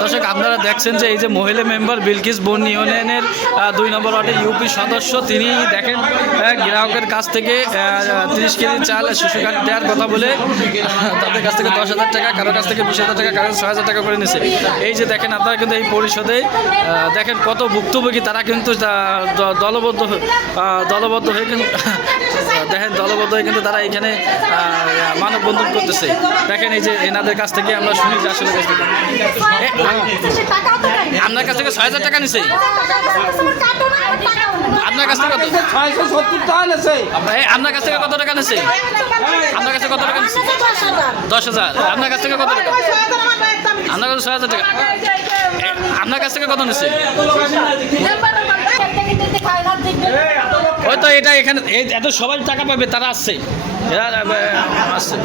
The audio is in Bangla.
দর্শক আপনারা দেখছেন যে এই যে মহিলা মেম্বার বিলকিস বন ইউনিয়নের 2 নম্বর ওয়ার্ডের ইউপি সদস্য, তিনি দেখেন গ্রাহকের কাছ থেকে 30 কেজি চাল শিশু কার্ড দেওয়ার কথা বলে তাদের কাছ থেকে 10,000 টাকা, কারোর কাছ থেকে 20,000 টাকা, কারোর 6,000 টাকা করে নিয়েছে। এই যে দেখেন আপনারা কিন্তু এই পরিষদে দেখেন কত ভুক্তভোগী, তারা কিন্তু দলবদ্ধ হয়ে কিন্তু দেখেন দলবদ্ধ হয়ে কিন্তু তারা এখানে মানববন্ধন করতেছে। দেখেন এই যে এনাদের কাছ থেকে আমরা শুনি যে আসলে কাছ থেকে আপনার কাছ থেকে 6,000 টাকা নিছে। আপনার কাছ থেকে কত? 670 টাকা নিছে। আপনার কাছ থেকে কত টাকা নিছে? আপনার কাছে কত টাকা নিছে? 10,000। আপনার কাছ থেকে কত টাকা? আপনার কাছে 6,000 টাকা। আপনার কাছ থেকে কত নিছে? ওই তো এটা এখানে এত সবাই টাকা পাবে, তারা আসছে, এরা আসছে।